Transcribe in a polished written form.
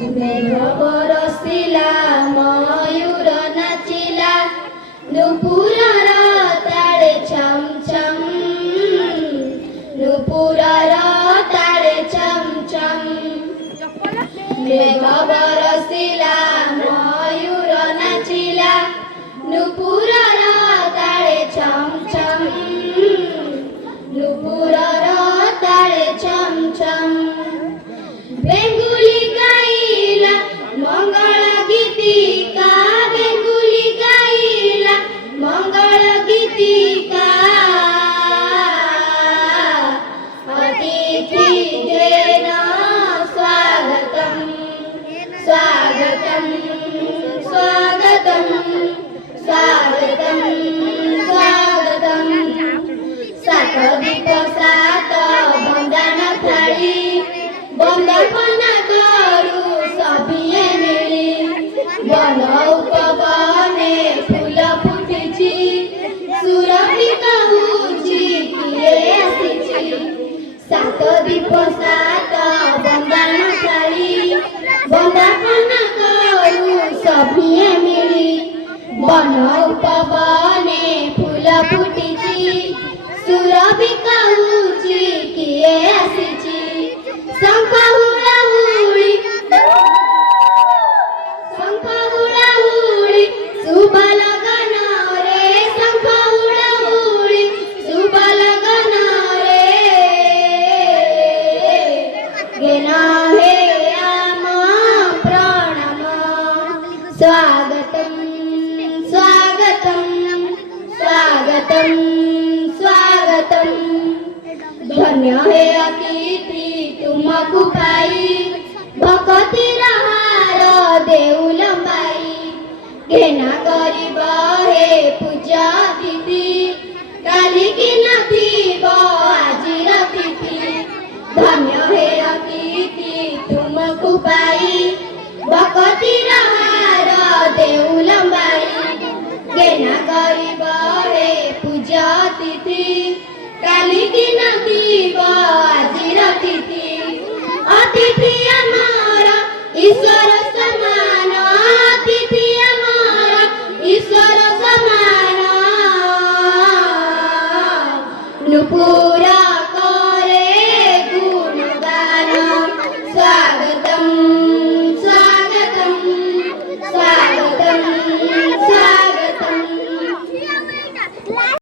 मेघ बरसिला मयूर नाचिला नुपुरर ताळे छम छम नुपुरर ताळे छम छम मेघ बरसिला मयूर नाचिला नुपुरर ताळे छम छम नुपुरर ताळे छम छम बेंगुली गाईला मंगळ गीतिका बेंगुली गाईला मंगळ गीतिका अतिथि घेन स्वागतम स्वागतम स्वागतम स्वागतम स्वागतम सात दीप सात बंदान थाळी बंदपना करू सभिये मिली बन उपवने फूल फुटिछि सुरभि कहूछि किए आसिछि सात दीप सात बंदान थाळी बंदपना करू सभिये मिली बन उपवने फूल फुटिछि सुरभि कहूछि किए आसिछि शंख हुड़ाहुड़ी शुभ लगन रे शंख हुड़ाहुड़ी शुभ लगन रे गेना हे आम प्रणाम स्वागतम स्वागतम स्वागतम स्वागतम धन्य हे अतिथि तुमको पाई भक्तिर हार देउल माई घेना करिब हे पूजा तिथि काली कि नथिब आजिर तिथि धन्य हे अतिथि तुमको पाई भक्तिर हार देउल माई घेना करिब हे पूजा तिथि काली कि नथिब आजिर तिथि अतिथि अमर ईश्वर समान अतिथि अमर ईश्वर समान नुपुर